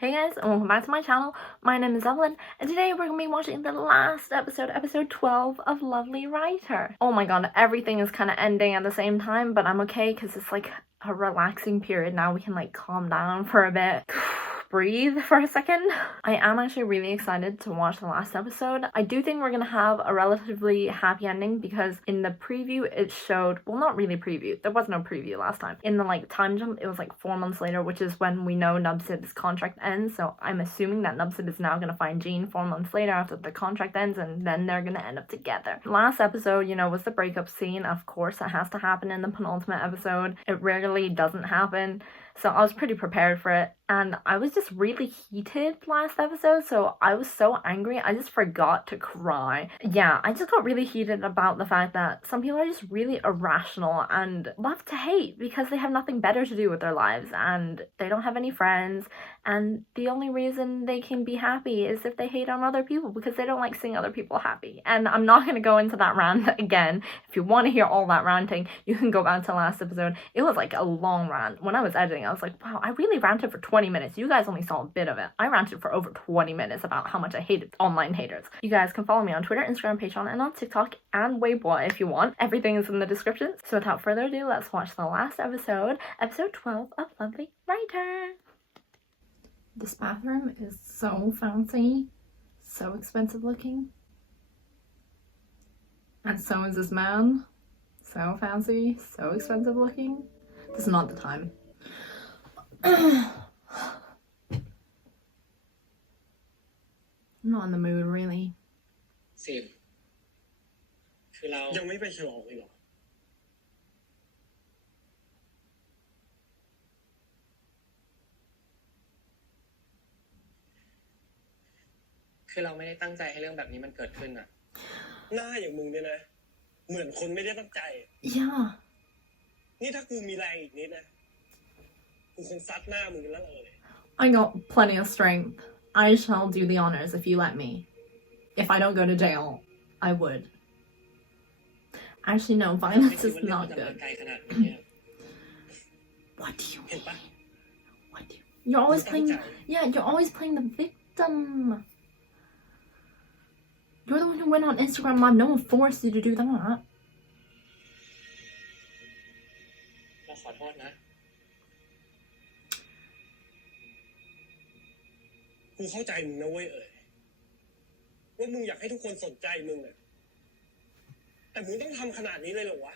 Hey guys, and welcome back to my channel. My name is Evelyn, and today we're going to be watching the last episode, episode 12 of Lovely Writer. Oh my god, everything is kind of ending at the same time, but I'm okay because it's like a relaxing period now. We can like calm down for a bit. Breathe for a second. I am actually really excited to watch the last episode. I do think we're gonna have a relatively happy ending because in the preview it showed, well, not really preview, there was no preview last time. In the like time jump it was like 4 months later, which is when we know Nubsid's contract ends, so I'm assuming that Nubsid is now gonna find Jean 4 months later after the contract ends, and then they're gonna end up together. Last episode, you know, was the breakup scene. Of course it has to happen in the penultimate episode. It rarely doesn't happen. So I was pretty prepared for it, and I was just really heated last episode, so I was so angry I just forgot to cry. Yeah, I just got really heated about the fact that some people are just really irrational and love to hate because they have nothing better to do with their lives and they don't have any friends, and the only reason they can be happy is if they hate on other people because they don't like seeing other people happy. And I'm not going to go into that rant again. If you want to hear all that ranting, you can go back to last episode. It was like a long rant. When I was editing, I was like, wow, I really ranted for 20 minutes. You guys only saw a bit of it. I ranted for over 20 minutes about how much I hated online haters. You guys can follow me on Twitter, Instagram, Patreon, and on TikTok, and Weibo if you want. Everything is in the description. So without further ado, let's watch the last episode, episode 12 of Lovely Writer. This bathroom is so fancy, so expensive looking. And so is this man. So fancy, so expensive looking. This is not the time. I'm not in the mood, really. คือเรายังไม่ไปฉลองเลยเหรอคือเราไม่ได้ตั้งใจให้เรื่องแบบนี้มันเกิดขึ้นอ่ะหน้าอย่างมึงเนี่ยนะเหมือนคนไม่ได้ตั้งใจ Yeah. นี่ถ้ากูมีแรงอีกนิดนะกูคงซัดหน้ามึงแล้วเลย I got plenty of strength. I shall do the honors if you let me. If I don't go to jail, I would. Actually, no, violence is not good. What do you mean? What do you... You're always playing... Yeah, you're always playing the victim. You're the one who went on Instagram Live. No one forced you to do that. เราขอโทษนะกูเข้าใจมึงนะเว้ยว่ามึงอยากให้ทุกคนสนใจมึงอะแต่มึงต้องทำขนาดนี้เลยเหรอวะ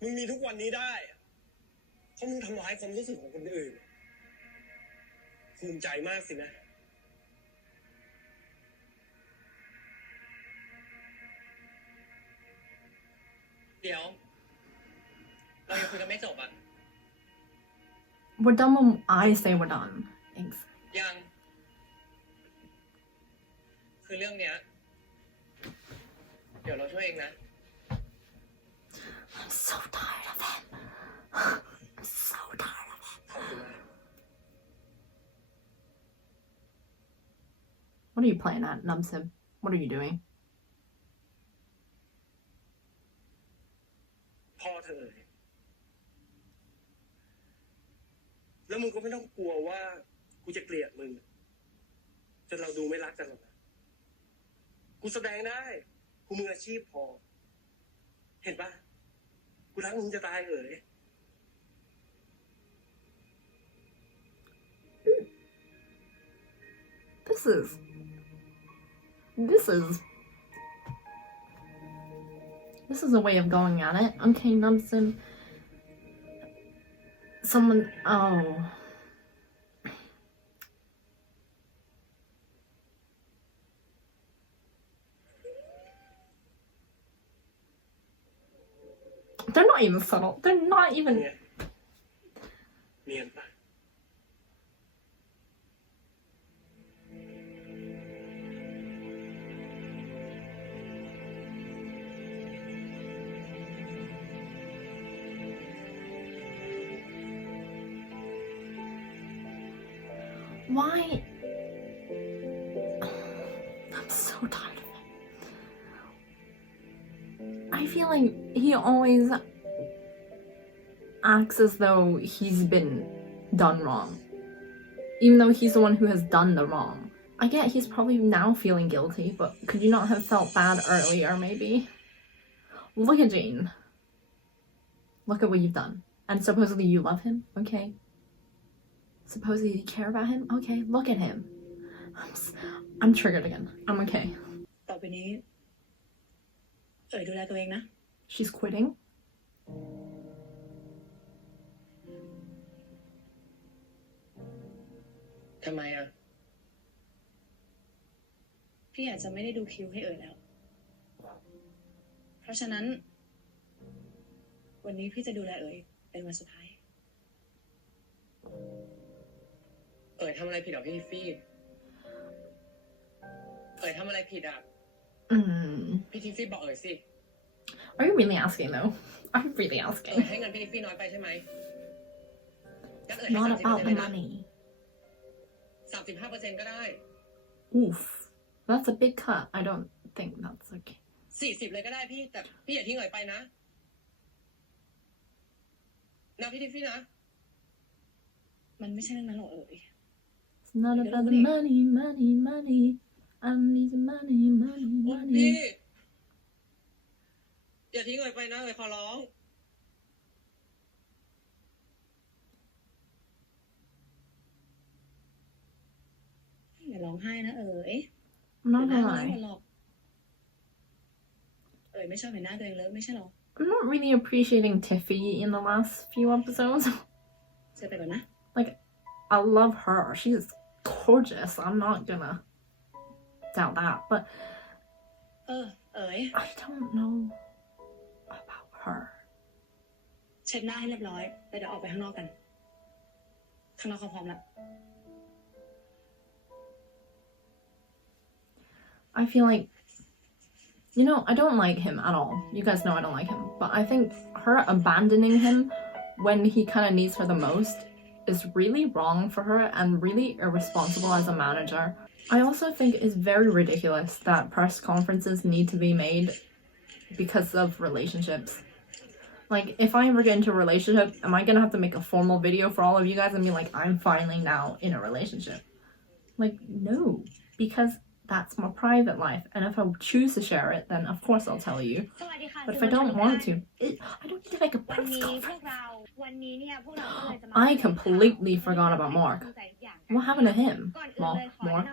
มึงมีทุกวันนี้ได้เพราะมึงทำร้ายความรู้สึกของคนอื่นภูมิใจมากสินะเดี๋ยวเรายังคุยกันไม่จบอ่ะ We're done when I say we're done. Thanks. ยังคือเรื่องเนี้ยเดี๋ยวเราช่วยเองนะ I'm so tired of it. I'm so tired of it. ขอบคุณมาก What are you playing at, Nubsid? What are you doing? พ่อเธอเลยแล้วมึงก็ไม่ต้องกลัวว่ากูจะเกลียดมึงจนเราดูไม่รักกันหรอกนะกูแสดงได้กูมืออาชีพพอเห็นปะกูรักมึงจะตายเอ๋ย This is a way of going at it. Okay, Nubsid. Someone... Oh. They're not even subtle. They're not even... เนียนปะ Why? I'm so tired of it. I feel like he always acts as though he's been done wrong. even though he's the one who has done the wrong. I get he's probably now feeling guilty, but could you not have felt bad earlier, maybe? Look at Jane. Look at what you've done. And supposedly you love him, okay? Supposedly you care about him, okay? Look at him. I'm triggered again. I'm okay. ต่อไปนี้ดูแลตัวเองนะ She's quitting. ทำไมอ่ะ พี่อาจจะไม่ได้ดูคิวให้แล้ว เพราะฉะนั้น วันนี้พี่จะดูแลเป็นวันสุดท้าย ทำอะไรผิดอ่ะพี่ฟี่ทำอะไรผิดอ่ะพี่ทิฟฟี่บอกสิ Are you really asking though? I'm really asking. ให้เงินพี่ทิฟฟี่น้อยไปใช่ไหม Not about the money. 35% ก็ได้ Oof. That's a big cut. I don't think that's okay. 40เลยก็ได้พี่แต่พี่อย่าทิ้งไปนะพี่ทิฟฟี่นะ มันไม่ใช่เรื่องนั้นหรอกIt's not about the money. I need the money. พี่อย่าทิ้งไปนะขอร้อง อย่าร้องไห้นะI'm not gonna lie. ไม่ชอบเห็นหน้าตัวเองเลยไม่ใช่หรอ I'm not really appreciating Tiffy in the last few episodes. เสียไปก่อนนะ Like, I love her. She's gorgeous. I'm not gonna doubt that. But I don't know about her. เช็ดหน้าให้เรียบร้อยแล้วเดี๋ยวออกไปข้างนอกกันข้างนอกเขาพร้อมแล้ว I feel like, you know, I don't like him at all. You guys know I don't like him. But I think her abandoning him when he kind of needs her the most is really wrong for her and really irresponsible as a manager. I also think it's very ridiculous that press conferences need to be made because of relationships. Like, if I ever get into a relationship, am I gonna have to make a formal video for all of you guys and be like, I'm finally now in a relationship? Like, no. Because that's my private life. And if I choose to share it, then of course I'll tell you. But if I don't want to, I don't need like a press conference. I completely forgot about Mark. What happened to him? Mark?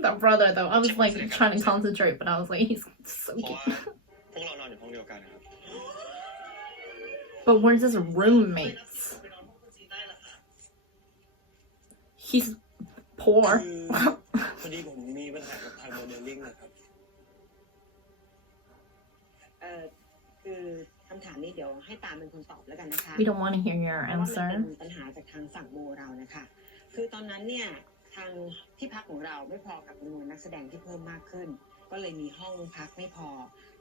That brother though, I was like trying to concentrate, but I was like, he's so cute. But where's his roommates? He's poor. พอดีผมมีปัญหากับทางโมเดลลิ่งนะครับ คือคำถามนี้เดี๋ยวให้ตามเป็นคนตอบแล้วกันนะคะ We don't want to hear your เพราะว่ามัน answer. เป็นปัญหาจากทางฝั่งโมเรานะคะคือตอนนั้นเนี่ยทางที่พักของเราไม่พอกับจำนวนนักแสดงที่เพิ่มมากขึ้นก็เลยมีห้องพักไม่พอ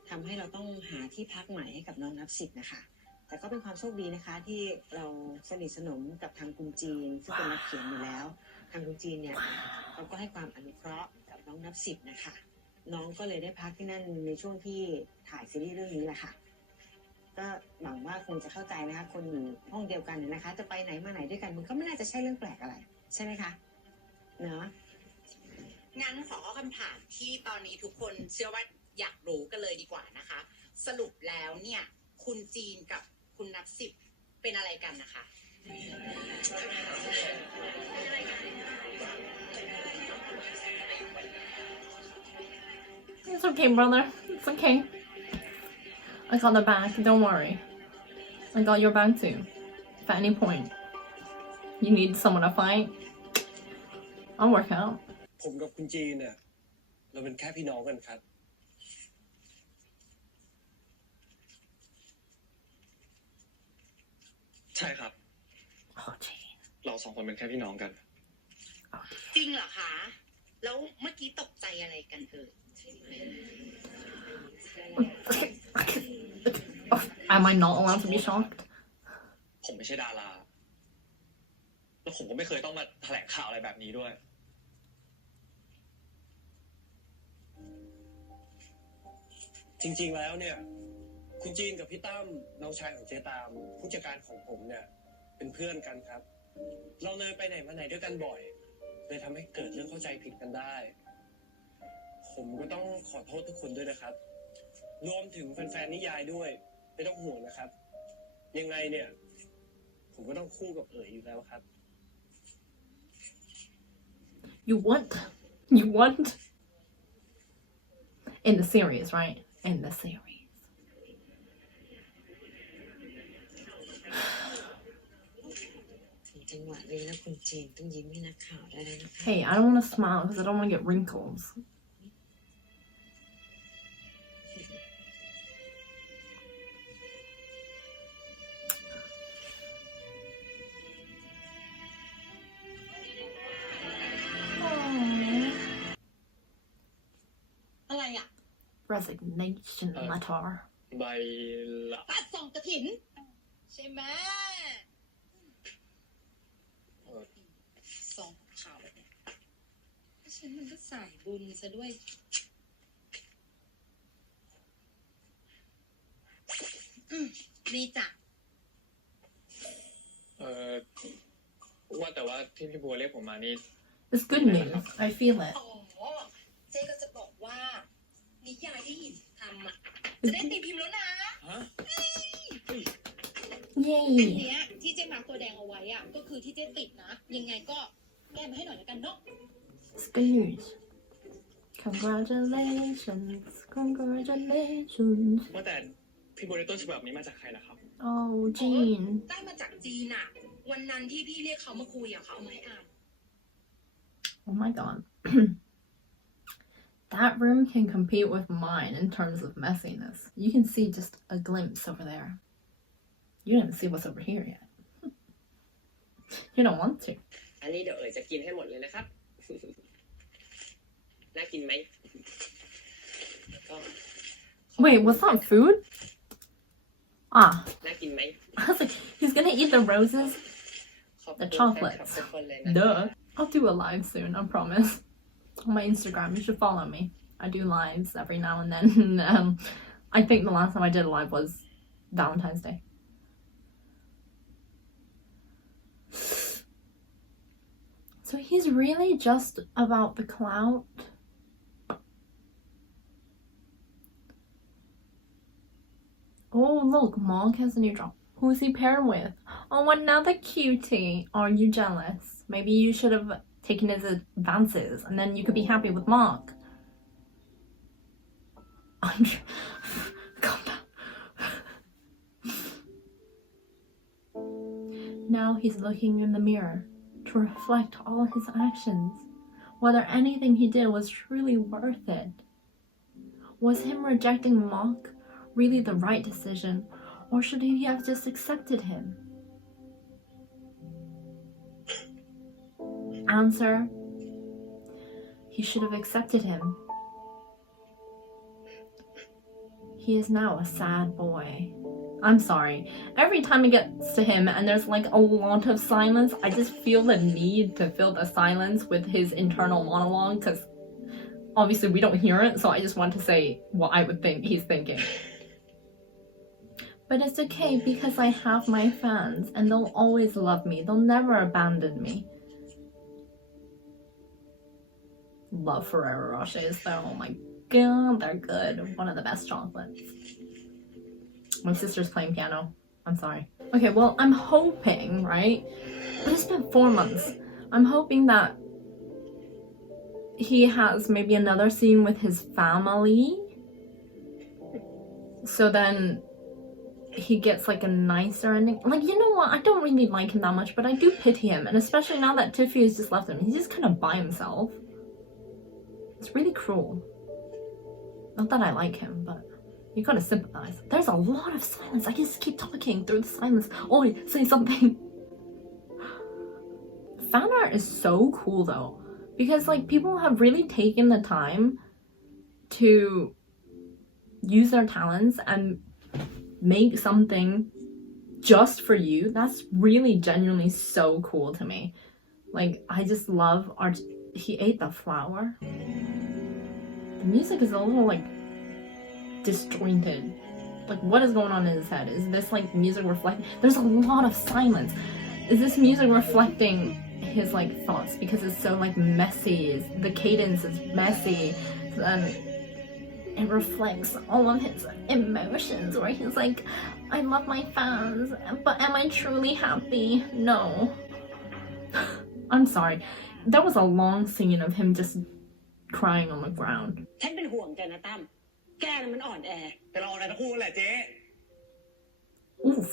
ทำให้เราต้องหาที่พักใหม่ให้กับน้องนับสิบนะคะแต่ก็เป็นความโชคดีนะคะที่เราสนิทสนมกับทางคุณจีนซึ่งเป็นนักเขียนอยู่แล้วทางคุณจีนเนี่ยเขาก็ให้ความอนุเคราะห์กับน้องนับสิบนะคะน้องก็เลยได้พักที่นั่นในช่วงที่ถ่ายซีรีส์เรื่องนี้แหละค่ะก็หวังว่าคงจะเข้าใจนะคะคนอยู่ห้องเดียวกันนะคะจะไปไหนมาไหนด้วยกันมันก็ไม่น่าจะใช่เรื่องแปลกอะไรใช่ไหมคะเนาะ งั้นขอคำถามที่ตอนนี้ทุกคนเชื่อว่าอยากรู้กันเลยดีกว่านะคะสรุปแล้วเนี่ยคุณจีนกับคุณนับสิบเป็นอะไรกันนะคะ It's okay, brother. It's okay. I got the back. Don't worry. I got your back too. If at any point you need someone to fight, I'll work out. ผมกับคุณจีนเนี่ยเราเป็นแค่พี่น้องกันครับใช่ครับ Oh, Jane. เราสองคนเป็นแค่พี่น้องกัน จริงเหรอคะแล้วเมื่อกี้ตกใจอะไรกันAm I not allowed to be shocked? ผมไม่ใช่ดาราแล้วผมก็ไม่เคยต้องมาแถลงข่าวอะไรแบบนี้ด้วยจริงๆแล้วเนี่ยคุณจีนกับพี่ตั้มน้องชายของเจ๊ตามผู้จัดการของผมเนี่ยเป็นเพื่อนกันครับ เราเลยไปไหนมาไหนด้วยกันบ่อยเลยทำให้เกิดเรื่องเข้าใจผิดกันได้ ผมก็ต้องขอโทษทุกคนด้วยนะครับ รวมถึงแฟนๆนิยายด้วยไม่ต้องห่วงนะครับ ยังไงเนี่ย ผมก็ต้องคู่กับเอ๋ยอยู่แล้วครับ You want in the series, right? In the series. ถึงจังหวะนี้แล้วคุณจีนต้องยิ้มให้นักข่าวได้แล้วนะคะ Hey, I don't want to smile because I don't want to get wrinkles. Aww. อะไรอ่ะ Resignation letter. ใบละ ตัดส่งกระถิน ใช่ไหมส่งข่าวแบบนี้ฉันมันก็สายบุญซะด้วยนี่จ้ะ ว่าแต่ว่าที่พี่บัวเรียกผมมานี่ It's good news. I feel it. อ๋อ เจ๊ก็จะบอกว่า นิยายที่หญิงทำอ่ะ จะได้ตีพิมพ์แล้วนะ ฮะ อัน Yay. เนี้ยที่เจ๊มาร์คตัวแดงเอาไว้อ่ะ ก็คือที่เจ๊ติดนะ ยังไงก็แก้มาให้หน่อยแล้วกันเนาะ It's good news. Congratulations. Congratulations. ว่าแต่พี่บัวได้ต้นฉบับนี้มาจากใครล่ะครับ Oh, Jean. ได้มาจากจีนอ่ะ วันนั้นที่พี่เรียกเขามาคุยอ่ะเขาเอามาให้อ่าน Oh my god. That room can compete with mine in terms of messiness. You can see just a glimpse over there. You didn't see what's over here yet. You don't want to. อันนี้เดี๋ยวเอ๋ยจะกินให้หมดเลยนะครับ น่ากินไหมก็ Wait, was that food? Ah, น่ากินไหม I was like, he's gonna eat the roses? ขอบ The คุณ chocolates. แฟนคลับทุกคนเลยนะ Duh. I'll do a live soon, I promise. On my Instagram, you should follow me. I do lives every now and then. I think the last time I did a live was Valentine's Day. So he's really just about the clout. Oh, look, Monk has a new job. Who's he paired with? Oh, another cutie. Are you jealous? Maybe you should have taken his advances and then you could be happy with Mark. Calm down. Now he's looking in the mirror to reflect all his actions, whether anything he did was truly worth it. Was him rejecting Mark really the right decision, or should he have just accepted him? Answer: he should have accepted him. He is now a sad boy. I'm sorry. Every time it gets to him and there's like a lot of silence, I just feel the need to fill the silence with his internal monologue because obviously we don't hear it, so I just want to say what I would think he's thinking. But it's okay because I have my fans and they'll always love me. They'll never abandon me. Love Ferrero Rochers though. Oh my god, they're good. One of the best chocolates. My sister's playing piano. I'm sorry. Okay, well, I'm hoping, right? But it's been 4 months. I'm hoping that he has maybe another scene with his family. So then he gets like a nicer ending. Like, you know what? I don't really like him that much, but I do pity him. And especially now that Tiffy has just left him. He's just kind of by himself. It's really cruel. Not that I like him, but you gotta sympathize. There's a lot of silence. I just keep talking through the silence. Oi, say something. Fan art is so cool though. Because like people have really taken the time to use their talents and make something just for you. That's really genuinely so cool to me. Like, I just love art. He ate the flower. The music is a little like disjointed. Like, what is going on in his head? Is this like music reflecting? There's a lot of silence. is this music reflecting his like thoughts because it's so like messy, the cadence is messy, and it reflects all of his emotions where he's like, I love my fans, but am I truly happy? No. I'm sorry, that was a long scene of him just crying on the ground. ฉันเป็นห่วงแกนะตั้มแกน่ะมันอ่อนแอ แต่เราอะไรทั้งคู่แหละเจ๊ Oof.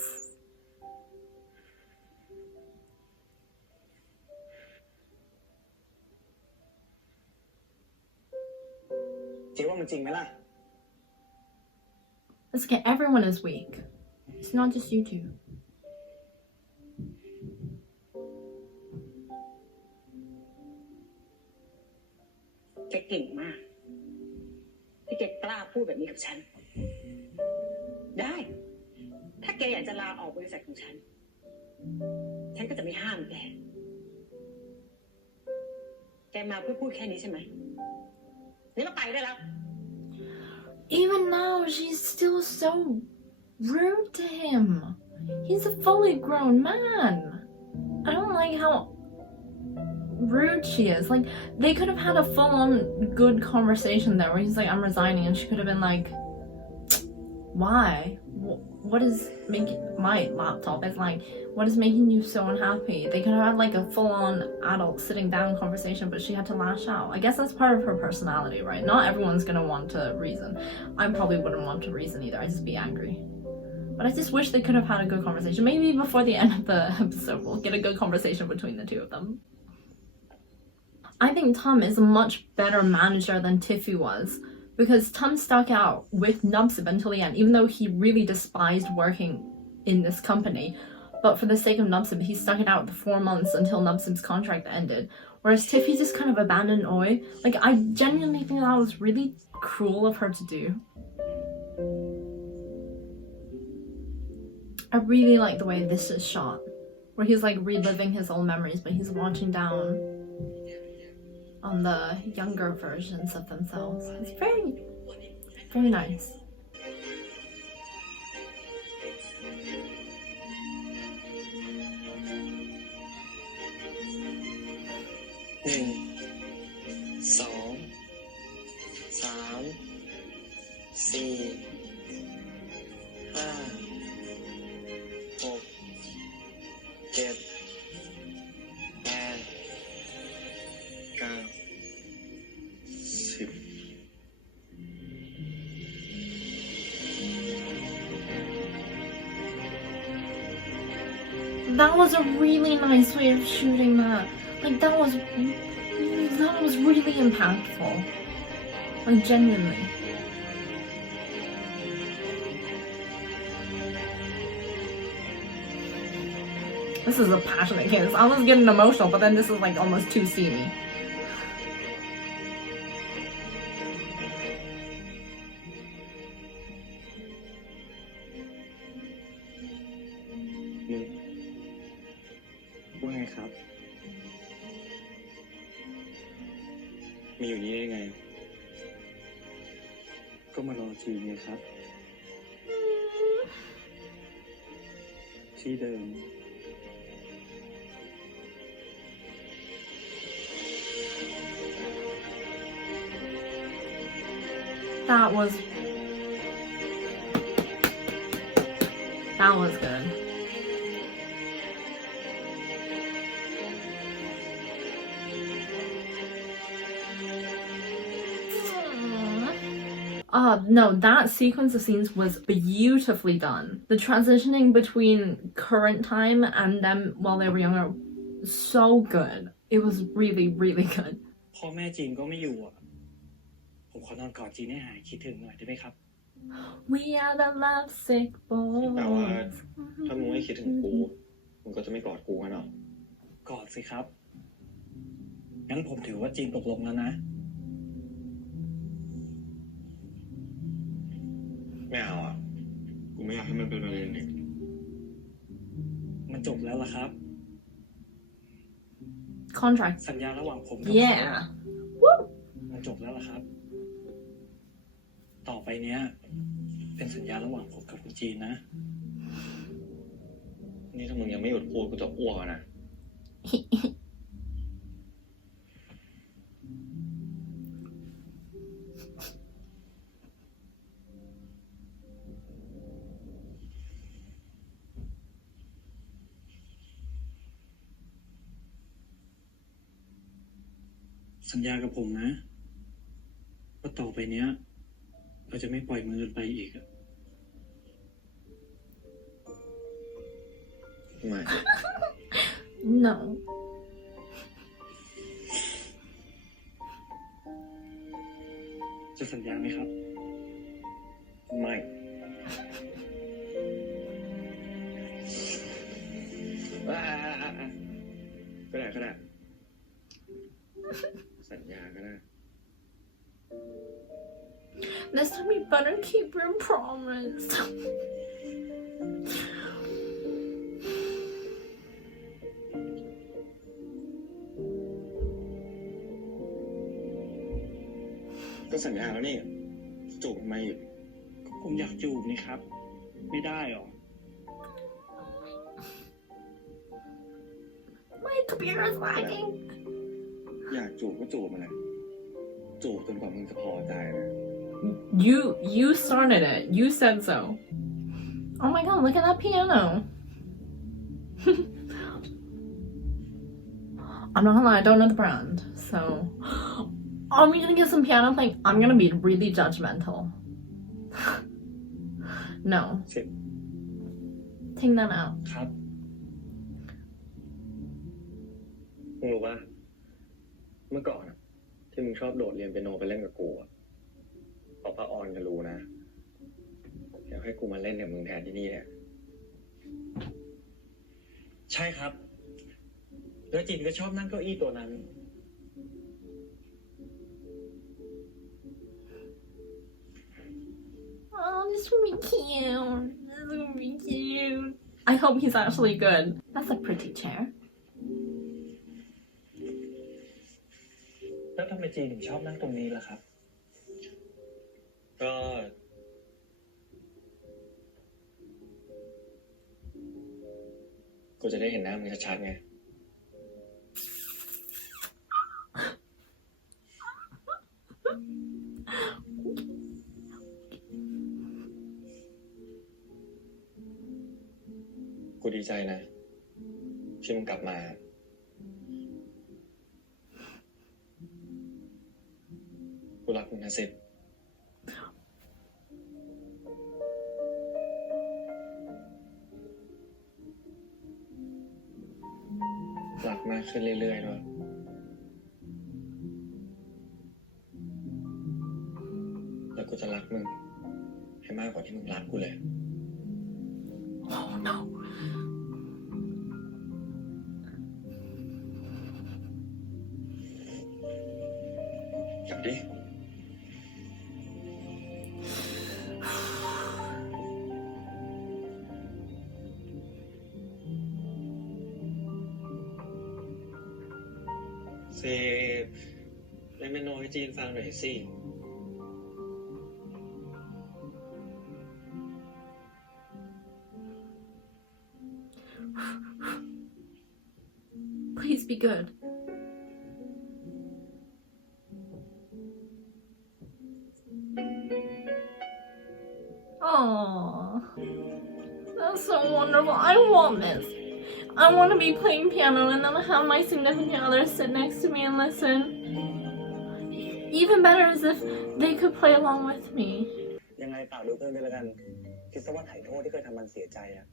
เจ๊ว่ามันจริงไหมล่ะ It's okay, everyone is weak. It's not just you two. แกเก่งมากที่แกกล้าพูดแบบนี้กับฉัน ได้ ถ้าแกอยากจะลาออกบริษัทของฉัน ฉันก็จะไม่ห้ามแก แกมาเพื่อพูดแค่นี้ใช่ไหมนี่ก็ไปได้แล้ว Even now, she's still so rude to him. He's a fully grown man. I don't like how rude she is. Like, they could have had a full-on good conversation there where he's like, I'm resigning, and she could have been like, why? What is making my laptop is like, what is making you so unhappy? They could have had like a full-on adult sitting down conversation, but she had to lash out. I guess that's part of her personality, right? Not everyone's gonna want to reason. I probably wouldn't want to reason either. I'd just be angry. But I just wish they could have had a good conversation. Maybe before the end of the episode, we'll get a good conversation between the two of them. I think Tom is a much better manager than Tiffy was, because Tom stuck out with Nubsib until the end, even though he really despised working in this company. But for the sake of Nubsib, he stuck it out the 4 months until Nubsib's contract ended. Whereas Tiffy just kind of abandoned Oi. Like, I genuinely think that was really cruel of her to do. I really like the way this is shot, where he's like reliving his old memories, but he's watching down on the younger versions of themselves. It's very, very nice. 1 2 3 4 5 6 7 8 9 10 That was a really nice way of shooting that. Like, that was really impactful. Like, genuinely. This is a passionate kiss. I was getting emotional, but then this is like almost too steamy. มึงว่าไงครับ มีอยู่นี่ได้ไง ก็มารอทีไงครับ ที่เดิม That was good. No, that sequence of scenes was beautifully done. The transitioning between current time and them while they were younger, so good. It was really, really good. พ่อแม่จีนก็ไม่อยู่อ่ะ ผมขอนอนกอดจีนให้หายคิดถึงหน่อยได้ไหมครับ We are the lovesick แต่ว่า boys. ถ้ามึงไม่คิดถึงกู มึงก็จะไม่กอดกูกันหรอก กอดสิครับ งั้นผมถือว่าจีนตกลงแล้วนะ ไม่เอาอ่ะ กูไม่อยากให้มันเป็นประเด็นอีก มันจบแล้วล่ะครับ Contract. สัญญาระหว่างผมกับ Yeah. มันจบแล้วล่ะครับ ต่อไปเนี้ย เป็นสัญญาระหว่างผมกับคุณจีนนะ น นี่ถ้ามึงยังไม่หยุดพูดกูจะอ้วกนะ สัญญากับผมนะว่าต่อไปเนี้ย เราจะไม่ปล่อยมือกันไปอีกอะ ไม่ No. จะสัญญาไหมครับ ไม่ก็ได้ก็ได้ สัญญาก็ได้ This time you better keep your promise. ก็สัญญาแล้วนี่ จูบทำไมอีก ผมอยากจูบนี่ครับ ไม่ได้หรอ My computer is lagging. อยากจูบก็จูบมันเลยจูบจนกว่ามึงจะพอใจนะ You started it. You said so. Oh my god, look at that piano. I'm not gonna lie, I don't know the brand. So, are we gonna get some piano playing? I'm gonna be really judgmental. No. 10 Take that out. ครับมึงรู้ป่ะ เมื่อก่อนอะที่มึงชอบโดดเรียนเปียโนไปเล่นกับกูอะพอป้าออนจะรู้นะอยากให้กูมาเล่นกับมึงแทนที่นี่เนี่ย ใช่ครับ แล้วจีนก็ชอบนั่งเก้าอี้ตัวนั้น Oh, this would be cute. This would be cute. I hope he's actually good. That's a pretty chair. แล้วทำไมจีนถึงชอบนั่งตรงนี้ล่ะครับ ก็ กูจะได้เห็นหน้ามึงชัดๆไง กูดีใจนะ ที่มึงกลับมา กูรักมึงนะสิ รักมากขึ้นเรื่อยๆด้วยแล้วกูจะรักมึง ให้มากกว่าที่มึงรักกูเลย Oh no. จับดิ เซเล่นเปียโนให้จีนฟังหน่อยสิ Please be good. Oh, that's so wonderful. I want this. I want to be playing piano and then have my significant other sit next to me and listen. Even better is if they could play along with me. ยังไงฝากดูเพื่อนด้วยแล้วกัน คิดซะว่าไถ่โทษที่เคยทำมันเสียใจอะ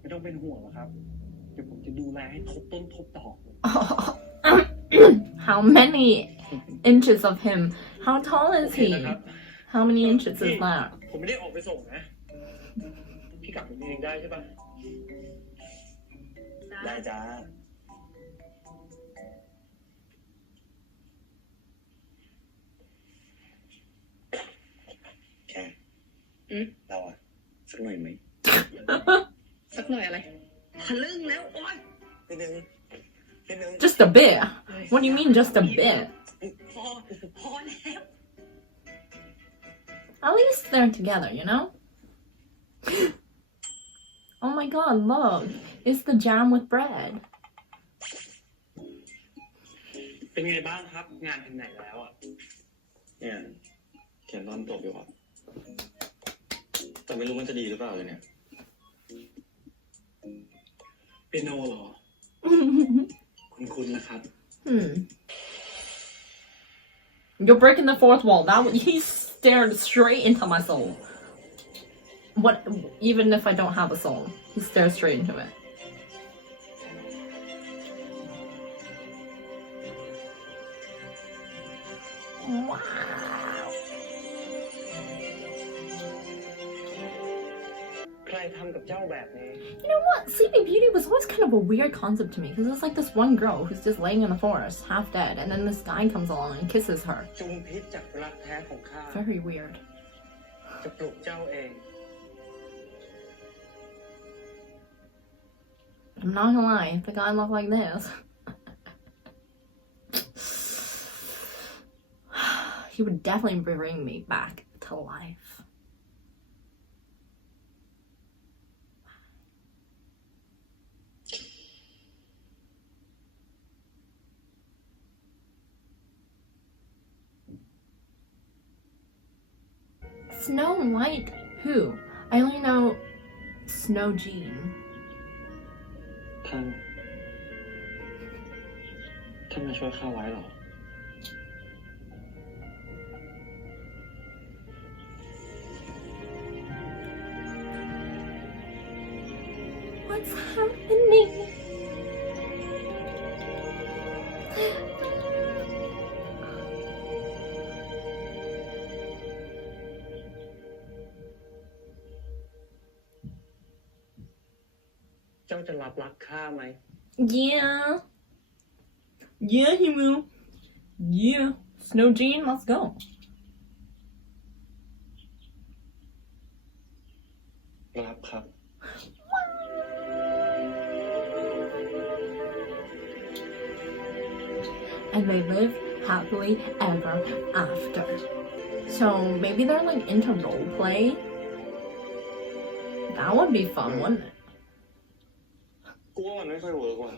ไม่ต้องเป็นห่วงหรอกครับ เดี๋ยวผมจะดูแลให้ทบต้นทบดอก How many inches of him? How tall is โอเค he? นะครับ How many inches is that? ผมไม่ได้ออกไปส่งนะ พี่กลับผมเองได้ใช่ปะได้จ้า แค่เราอะสักหน่อยไหม สักหน่อยอะไรทะลึ่งแล้ว โอ๊ย นิดนึง Just a bit. What do you mean, just a bit? พอแล้ว At least they're together, you know? Oh my god, look. It's the jam with bread. เป็นไงบ้างครับ งานถึงไหนแล้วอ่ะ เนี่ยเขียนตอนจบอยู่อ่ะแต่ไม่รู้มันจะดีหรือเปล่าเลยเนี่ย เปียโนเหรอ คุณนะครับ You're breaking the fourth wall. He stared straight into my soul. What? Even if I don't have a soul, he stares straight into it. Wow. You know what? Sleeping Beauty was always kind of a weird concept to me because it's like this one girl who's just laying in the forest, half dead, and then this guy comes along and kisses her. จงพิษจากรักแท้ของข้า Very weird. จะปลุกเจ้าเอง I'm not gonna lie, if the guy looked like this, he would definitely bring me back to life. Snow White? Who? I only know Snow Jean. ท่านมาช่วยข้าไว้เหรอ What's happening?เจ้าจะรับรักข้าไหม Yeah. Yeah, he will. Yeah. Snow Jean, let's go.รับครับ And they live happily ever after. So maybe they're like into role play. That would be fun, wouldn't it? กูว่ามันไม่ค่อยเวิร์กว่ะ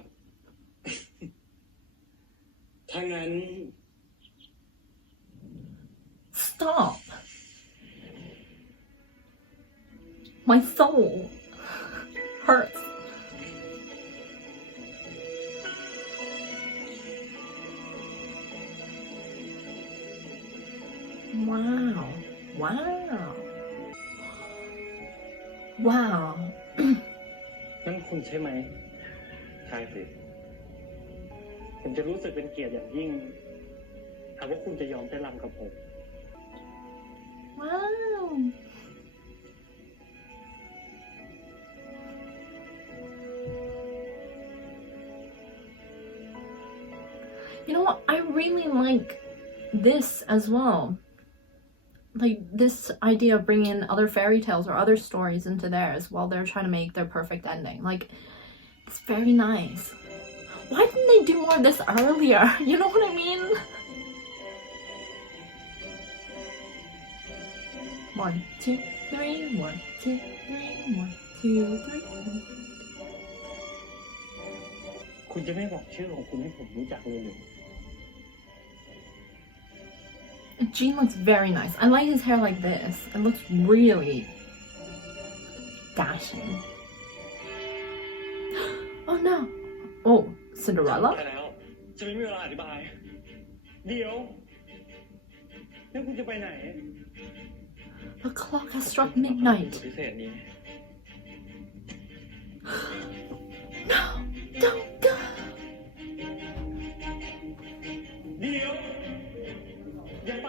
ถ้างั้น Stop. My soul hurts. Wow. Wow. Wow. นั่นคุณใช่ไหม ใช่สิ ผมจะรู้สึกเป็นเกียรติอย่างยิ่งหากว่าคุณจะยอมเต้นรำกับผม Wow. You know what? I really like this as well. Like this idea of bringing other fairy tales or other stories into theirs while they're trying to make their perfect ending. Like, it's very nice. Why didn't they do more of this earlier? You know what I mean? 1, 2, 3, 1, 2, 3, 1, 2, 3. คุณจะไม่บอกชื่อของคุณให้ผมรู้จักเลยหรือ Jean looks very nice. I like his hair like this. It looks really dashing. Oh no. Oh, Cinderella? ไปแล้ว จะไม่มีเวลาอธิบาย เดี๋ยวแล้วคุณจะไปไหน The clock has struck midnight. พิเศษนี้ No, don't go. เดี๋ยว อย่าไป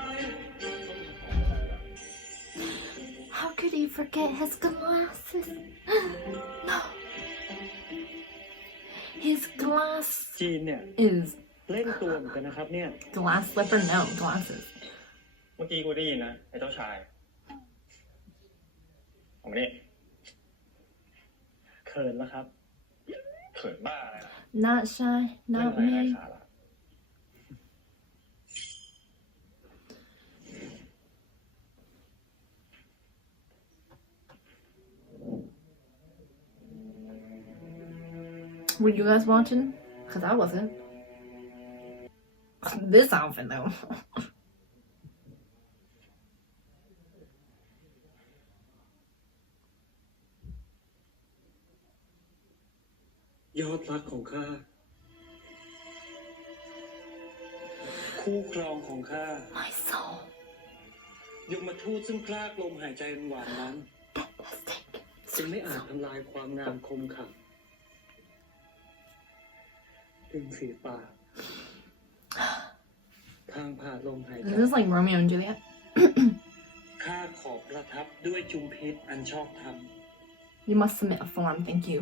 How could he forget his glasses? No. His glass จีนเนี่ย is เล่นตัวเหมือนกันนะครับเนี่ย glass slipper. No, glasses. เมื่อกี้กูได้ยินนะไอ้เจ้าชายเอามานี่ เขินแล้วครับ เขินบ้าอะไรล่ะ Not shy, เล่น not อะไรไร้ me. สาระ Wow. Were you guys watching? Because I wasn't. This outfit though. ยอดรักของข้าคู่ครองของข้า My soul. ยมทูตซึ่งพลากลมหายใจหวานนั้นจึงไม่อาจทำลายความงามคมขำถึงสีปากทางผ่าลมหายใจ Is this like Romeo and Juliet? ข้าขอประทับด้วยจุมพิษอันชอบธรรม You must submit a form, thank you.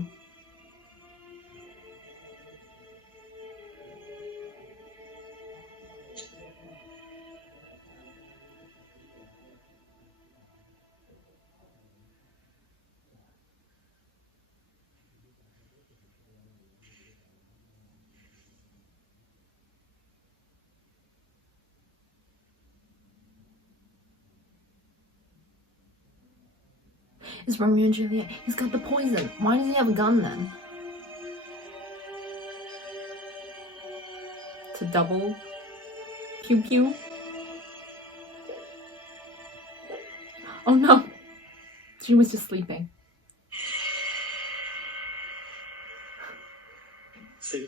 It's Romeo and Juliet. He's got the poison. Why does he have a gun then? To double pew pew? Oh no. She was just sleeping. สิบ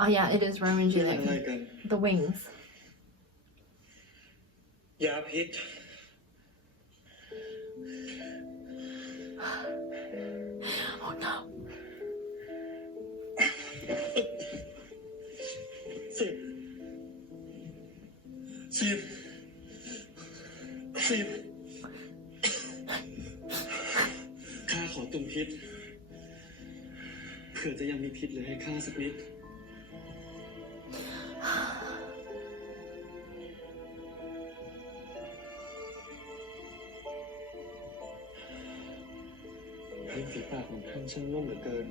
Oh yeah, it is Romeo and เป็นอะไร Juliet. กัน The wings. ยาพิษ Oh no. สิบสิบสิบข้าขอตุ่มพิษเผื่อจะยังมีพิษเหลือให้ข้าสักนิด ริมฝีปากของท่านช่างนุ่มเหลือเกิน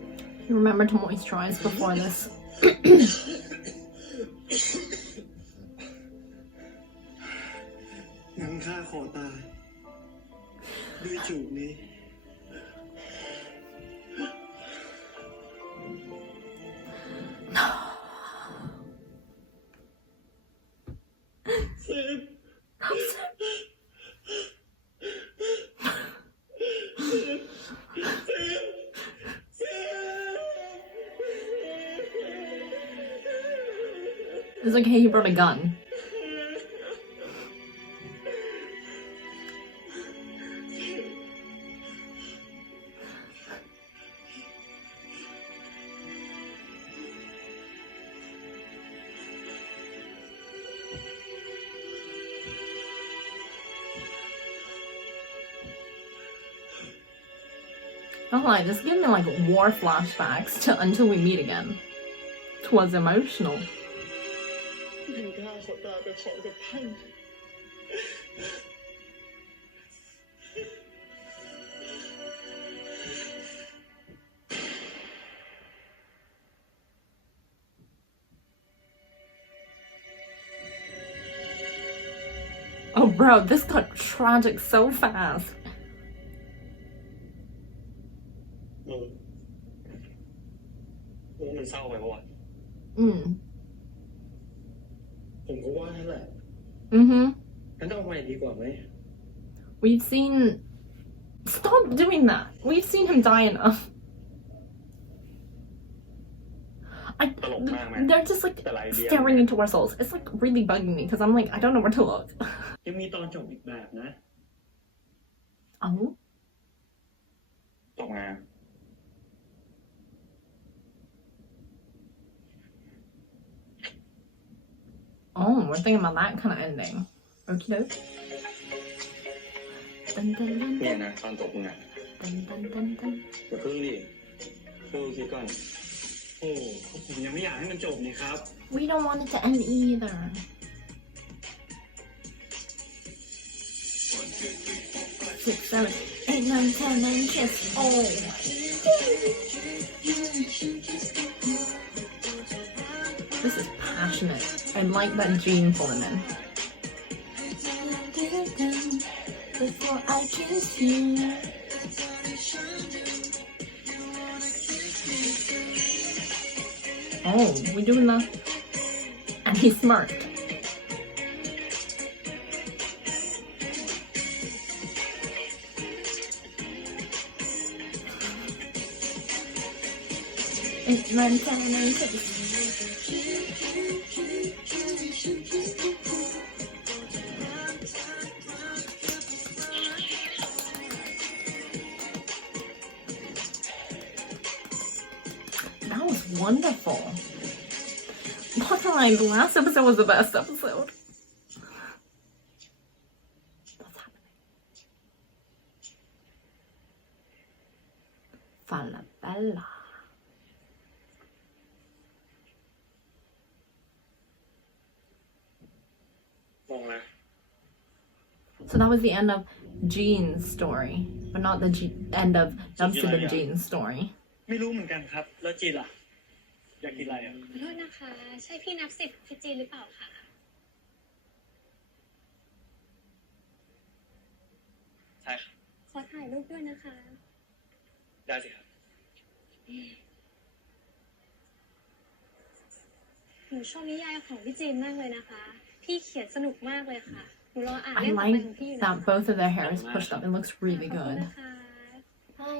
Remember to moisturize before this. งั้นข้าขอตายด้วยจูบนี้ สิบ It's okay, he brought a gun. Not like this gave me like war flashbacks to Until We Meet Again. 'Twas emotional. งั้นข้าขอตายไปขอกับท่าน Oh bro, this got tragic so fast. มึงมันเศร้าไปปะวะ ผมก็ว่านั่นแหละ Mm-hmm. งั้นเอาใหม่ดีกว่าไหม We've seen... Stop doing that. We've seen him die enough. They're just like staring into our souls. It's like really bugging me because I'm like, I don't know where to look. ยังมีตอนจบอีกแบบนะ Oh? ตกงาน Oh, we're thinking about that kind of ending. Okie doke. Dun, dun, dun, เนี่ย dun, นะตอนตกงาน dun, dun, dun, dun. อย่าเพิ่งดิดูคิดก่อน โอ้ผมยังไม่อยากให้มันจบนี่ครับ We don't want it to end either. Six, 7, 8, 9, 10, 9, kiss. Oh. This is passionate. I like that gene pulling in. Before I kiss you. Oh, we doing that? And he smirked. Eight, 9, 10, 9, 6. That was wonderful. Not gonna lie, the last episode was the best episode. What's happening? Falabella. So that was the end of Jean's story, but not the end of Nupsit and Jean's story. ไม่รู้เหมือนกันครับ แล้วจีนล่ะ อยากกินอะไรอ่ะ ขอโทษนะคะ ใช่พี่นับ10พี่จีนหรือเปล่าคะ ใช่ครับ ขอถ่ายรูปด้วยนะคะ ได้สิครับ หนูชอบนิยายของพี่จีนมากเลยนะคะ พี่เขียนสนุกมากเลยค่ะ หนูรออ่าน I เล่มต่อไป like ของพี่อยู่นะ that คะ both of their hair is pushed up. It looks ขอบ really คุณ good. นะคะ Hi.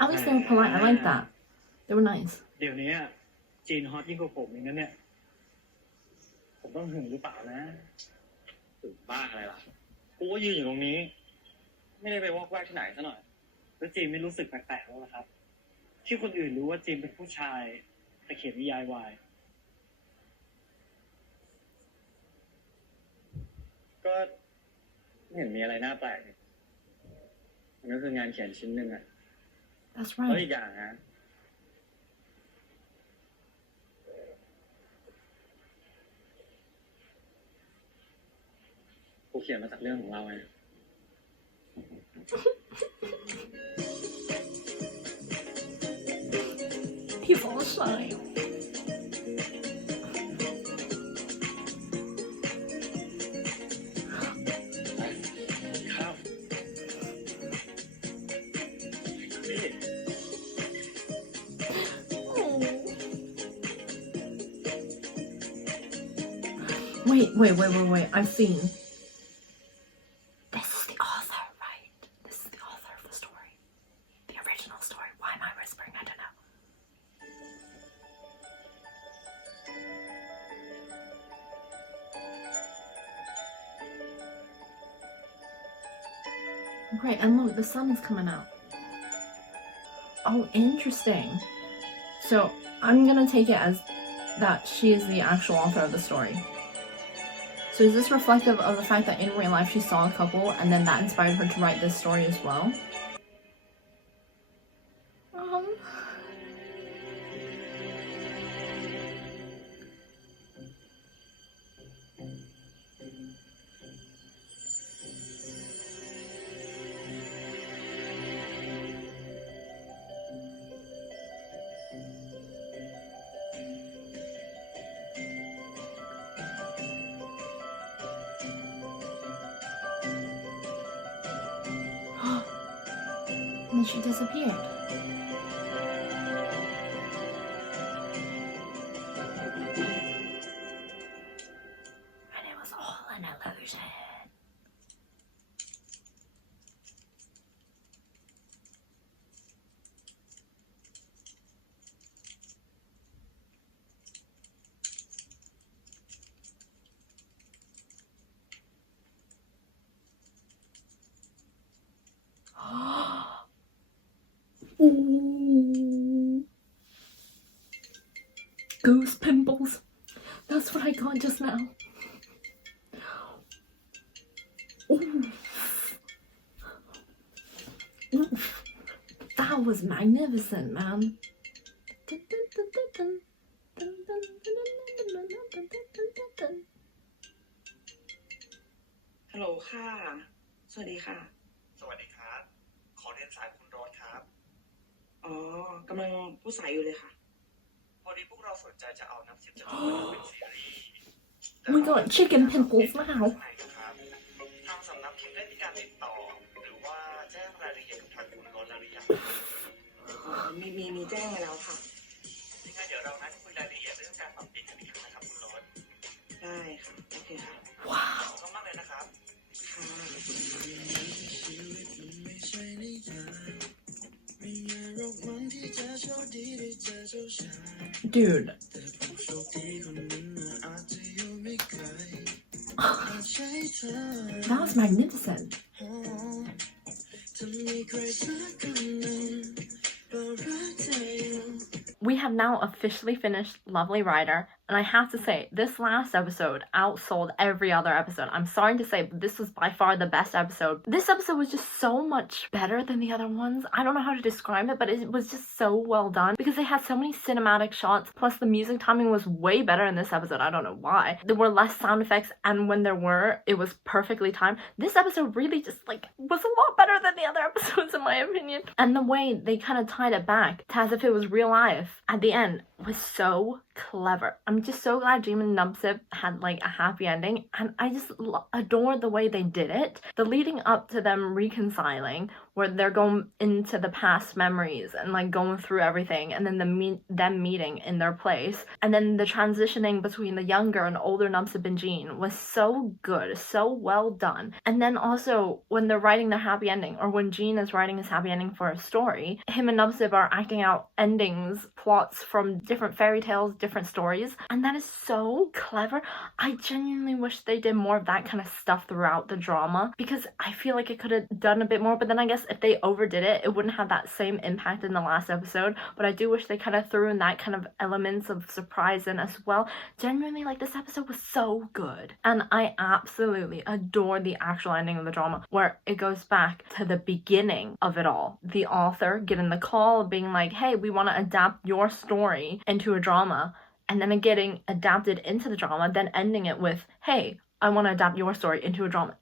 At least they were polite. I like that. They were nice. เดี๋ยวนี้อะจีนฮอตยิ่งกว่าผมอย่างนั้นเนี่ย ผมต้องหึงหรือเปล่านะ ถึงบ้าอะไรล่ะ กูก็ยืนอยู่ตรงนี้ ไม่ได้ไปวอกแวกที่ไหนซะหน่อย แล้วจีนไม่รู้สึกแปลกๆแล้วเหรอครับ ที่คนอื่นรู้ว่าจีนเป็นผู้ชาย แต่เขียนนิยายวาย ก็ไม่เห็นมีอะไรน่าแปลกนี่มันก็คืองานเขียนชิ้นหนึ่งอะ That's แล้วอี right. กอย่างนะ กูเขียนมาจากเรื่องของเราไง He's all shy. ข้าวนี่ Wait. I've seen. This is the author, right? This is the author of the story. The original story. Why am I whispering? I don't know. Great, and look, the sun is coming out. Oh, interesting. So, I'm gonna take it as that she is the actual author of the story. So is this reflective of the fact that in real life she saw a couple and then that inspired her to write this story as well? And then she disappeared. And it was all an illusion. Ooh. Goose pimples. That's what I got just now. Ooh. Oof. That was magnificent, man. ฮัลโหลค่ะ สวัสดีค่ะ สวัสดีครับ ขอเรียนสายคุณโรสครับ อ๋อกำลังพูดสายอยู่เลยค่ะ พอดีพวกเราสนใจจะเอาน้ำซิปจะทำเป็นซีรีส์ We got chicken pimples now. ครับทางสำนักพิมพ์ได้มีการติดต่อ หรือว่าแจ้งรายละเอียดกับทางคุณโรสแล้วหรือยัง มีแจ้งมาแล้วค่ะ ยังไงเดี๋ยวเรานัดคุยรายละเอียดเรื่องการปรับเปลี่ยนกันอีกครั้งนะครับคุณโรส ได้ค่ะโอเคค่ะ ขอบคุณมากเลยนะครับ Dude. That was magnificent. We have now officially finished Lovely Rider, and I have to say, this last episode outsold every other episode. I'm sorry to say, but this was by far the best episode. This episode was just so much better than the other ones. I don't know how to describe it, but it was just so well done because they had so many cinematic shots, plus the music timing was way better in this episode. I don't know why. There were less sound effects, and when there were, it was perfectly timed. This episode really just like was a lot better than the other episodes in my opinion. And the way they kind of tied it back to as if it was real life at the end was so clever. I'm just so glad Jim and Nubsip had like a happy ending, and I just adore the way they did it. The leading up to them reconciling, where they're going into the past memories and like going through everything, and then them meeting in their place, and then the transitioning between the younger and older Nubsip and Jean was so good, so well done. And then also when they're writing their happy ending, or when Jean is writing his happy ending for a story, him and Nubsip are acting out endings, plots from different fairy tales, different stories, and that is so clever. I genuinely wish they did more of that kind of stuff throughout the drama, because I feel like it could have done a bit more, but then I guess if they overdid it, it wouldn't have that same impact in the last episode. But I do wish they kind of threw in that kind of elements of surprise in as well. Genuinely, like, this episode was so good, and I absolutely adore the actual ending of the drama, where it goes back to the beginning of it all. The author getting the call being like, hey, we want to adapt your story into a drama, and then it getting adapted into the drama, then ending it with, hey, I want to adapt your story into a drama.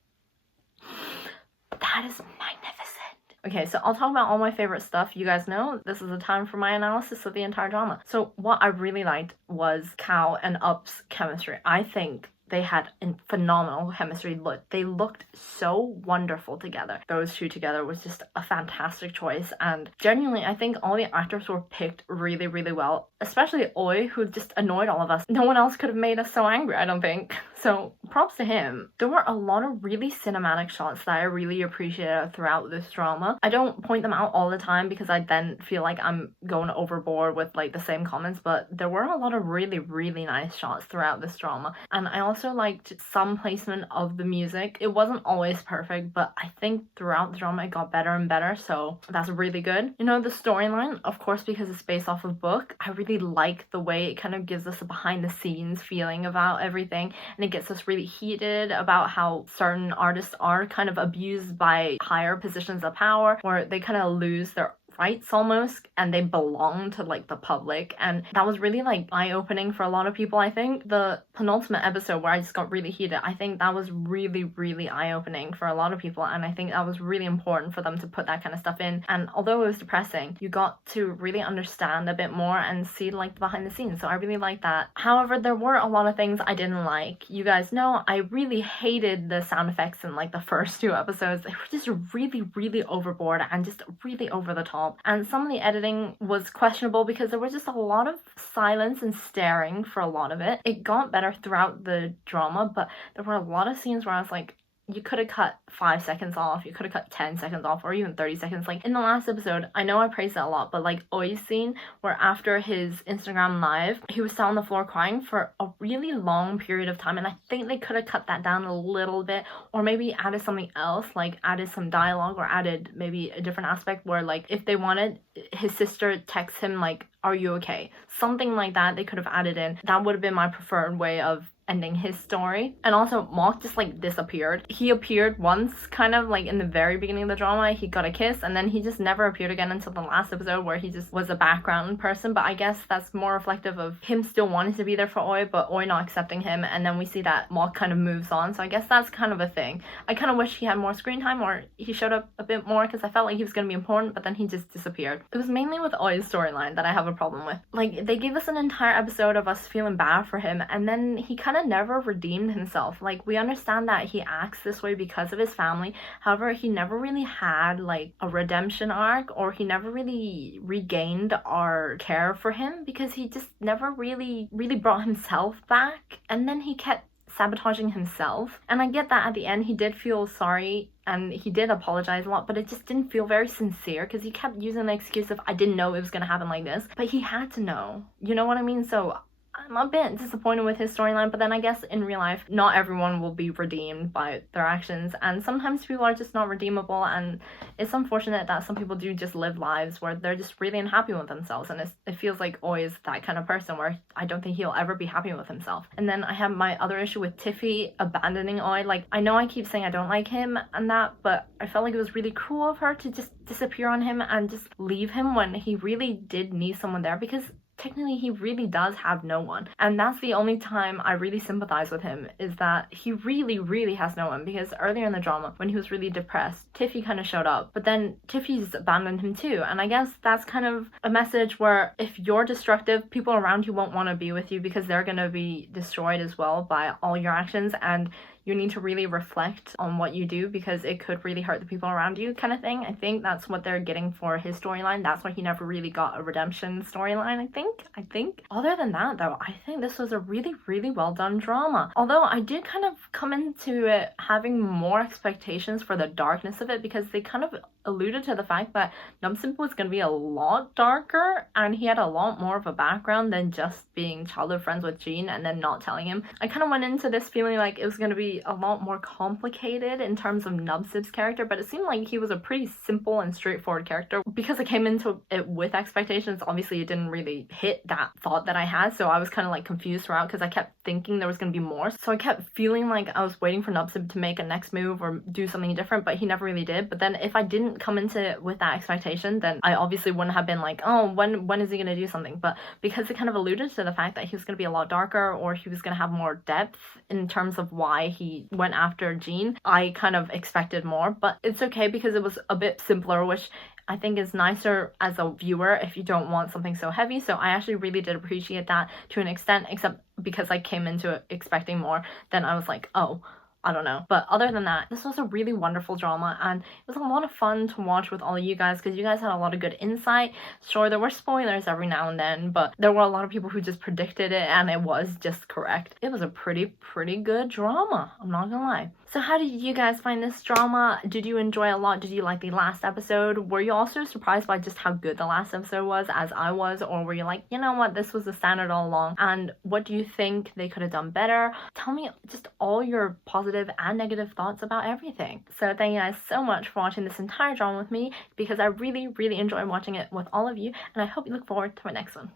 That is magnificent. Okay, so I'll talk about all my favorite stuff. You guys know this is a time for my analysis of the entire drama. So what I really liked was Kao and Up's chemistry. I think they had phenomenal chemistry. They looked so wonderful together. Those two together was just a fantastic choice, and genuinely I think all the actors were picked really, really well, especially Oi, who just annoyed all of us. No one else could have made us so angry, I don't think. So props to him. There were a lot of really cinematic shots that I really appreciated throughout this drama. I don't point them out all the time because I then feel like I'm going overboard with like the same comments, but there were a lot of really, really nice shots throughout this drama. And I also liked some placement of the music. It wasn't always perfect, but I think throughout the drama it got better and better, so that's really good. You know, the storyline, of course, because it's based off of a book, I really like the way it kind of gives us a behind the scenes feeling about everything, and it gets us really heated about how certain artists are kind of abused by higher positions of power, where they kind of lose their rights almost, and they belong to like the public, and that was really like eye-opening for a lot of people. I think the penultimate episode where I just got really heated, I think that was really, really eye-opening for a lot of people, and I think that was really important for them to put that kind of stuff in. And although it was depressing, you got to really understand a bit more and see like the behind the scenes, so I really liked that. However, there were a lot of things I didn't like. You guys know I really hated the sound effects in like the first two episodes. They were just really, really overboard and just really over the top. And some of the editing was questionable because there was just a lot of silence and staring for a lot of it. It got better throughout the drama, but there were a lot of scenes where I was like, you could have cut 5 seconds off, you could have cut 10 seconds off, or even 30 seconds. Like in the last episode, I know I praised it a lot, but like Oi's scene where after his Instagram live, he was sat on the floor crying for a really long period of time, and I think they could have cut that down a little bit, or maybe added something else, like added some dialogue, or added maybe a different aspect where like if they wanted his sister text him like, are you okay? Something like that they could have added in. That would have been my preferred way of ending his story. And also Mok just like disappeared. He appeared once kind of like in the very beginning of the drama, he got a kiss, and then he just never appeared again until the last episode where he just was a background person. But I guess that's more reflective of him still wanting to be there for Oi, but Oi not accepting him, and then we see that Mok kind of moves on. So I guess that's kind of a thing. I kind of wish he had more screen time, or he showed up a bit more, because I felt like he was going to be important, but then he just disappeared. It was mainly with Oi's storyline that I have a problem with. Like, they gave us an entire episode of us feeling bad for him, and then he kind of never redeemed himself. Like, we understand that he acts this way because of his family. However, he never really had like a redemption arc, or he never really regained our care for him, because he just never really brought himself back. And then he kept sabotaging himself. And I get that at the end he did feel sorry and he did apologize a lot, but it just didn't feel very sincere, because he kept using the excuse of, I didn't know it was gonna happen like this. But he had to know, you know what I mean? So I'm a bit disappointed with his storyline, but then I guess in real life, not everyone will be redeemed by their actions, and sometimes people are just not redeemable, and it's unfortunate that some people do just live lives where they're just really unhappy with themselves, and it feels like Oi is that kind of person where I don't think he'll ever be happy with himself. And then I have my other issue with Tiffy abandoning Oi. Like, I know I keep saying I don't like him and that, but I felt like it was really cool of her to just disappear on him and just leave him when he really did need someone there, because technically he really does have no one, and that's the only time I really sympathize with him, is that he really has no one. Because earlier in the drama, when he was really depressed, Tiffy kind of showed up, but then Tiffy's abandoned him too. And I guess that's kind of a message where if you're destructive, people around you won't want to be with you, because they're gonna be destroyed as well by all your actions, and you need to really reflect on what you do, because it could really hurt the people around you, kind of thing. I think that's what they're getting for his storyline. That's why he never really got a redemption storyline, I think. Other than that though, I think this was a really well done drama. Although I did kind of come into it having more expectations for the darkness of it, because they kind of alluded to the fact that Nubsip was going to be a lot darker, and he had a lot more of a background than just being childhood friends with Jean and then not telling him. I kind of went into this feeling like it was going to be a lot more complicated in terms of Nubsip's character, but it seemed like he was a pretty simple and straightforward character. Because I came into it with expectations, obviously it didn't really hit that thought that I had, so I was kind of like confused throughout, because I kept thinking there was going to be more. So I kept feeling like I was waiting for Nubsip to make a next move or do something different, but he never really did. But then if I didn't come into it with that expectation, then I obviously wouldn't have been like, oh, when is he going to do something? But because it kind of alluded to the fact that he was going to be a lot darker, or he was going to have more depth in terms of why he went after Jean, I kind of expected more. But it's okay, because it was a bit simpler, which I think is nicer as a viewer if you don't want something so heavy. So I actually really did appreciate that to an extent, except because I came into it expecting more, then I was like, oh, I don't know. But other than that, this was a really wonderful drama, and it was a lot of fun to watch with all of you guys, because you guys had a lot of good insight. Sure, there were spoilers every now and then, but there were a lot of people who just predicted it and it was just correct. It was a pretty good drama, I'm not gonna lie. So how did you guys find this drama? Did you enjoy a lot? Did you like the last episode? Were you also surprised by just how good the last episode was, as I was? Or were you like, you know what, this was the standard all along? And what do you think they could have done better? Tell me just all your positive and negative thoughts about everything. So thank you guys so much for watching this entire drama with me, because I really enjoyed watching it with all of you, and I hope you look forward to my next one.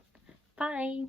Bye!